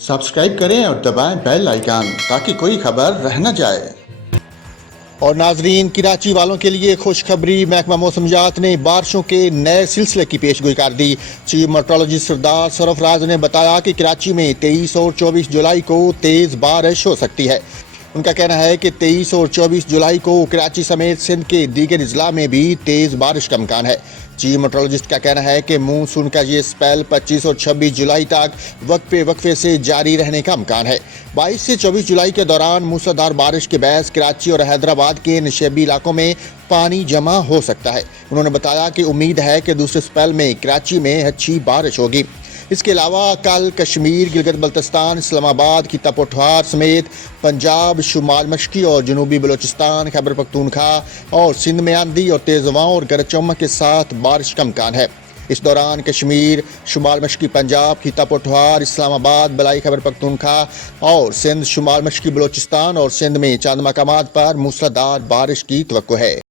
Subscribe करें और दबाएं बेल आइकन ताकि कोई खबर रह न जाए। और नाजरीन, कराची वालों के लिए खुशखबरी, महकमा मौसमियात ने बारिशों के नए सिलसिले की पेशगोई कर दी। चीफ मेट्रोलॉजिस्ट सरदार सरफराज ने बताया कि कराची में 23 और 24 जुलाई को तेज़ बारिश हो सकती है। उनका कहना है कि 23 और 24 जुलाई को कराची समेत सिंध के दीगर अजला में भी तेज़ बारिश का इम्कान है। चीफ मेट्रोलॉजिस्ट का कहना है कि मानसून का ये स्पेल 25 और 26 जुलाई तक वक्फे से जारी रहने का इम्कान है। 22 से 24 जुलाई के दौरान मूसलाधार बारिश के बायस कराची और हैदराबाद के नशेबी इलाकों में पानी जमा हो सकता है। उन्होंने बताया कि उम्मीद है कि दूसरे स्पेल में कराची में अच्छी बारिश होगी। इसके अलावा कल कश्मीर, गिलगित बल्तिस्तान, इस्लामाबाद, खिता पठवार समेत पंजाब, शुमाल मशरक़ी और जनूबी बलोचिस्तान, खैबर पख्तूनख्वा और सिंध में आंधी और तेज़ हवाओं और गरज चमक के साथ बारिश का इम्कान है। इस दौरान कश्मीर, शुमाल मशरक़ी पंजाब, खिता पठवार, इस्लामाबाद, बलाई खैबर पख्तूनख्वा और सिंध, शुमाल मशरक़ी बलोचिस्तान और सिंध में चंद मकामात पर मूसलाधार बारिश की तवक्को है।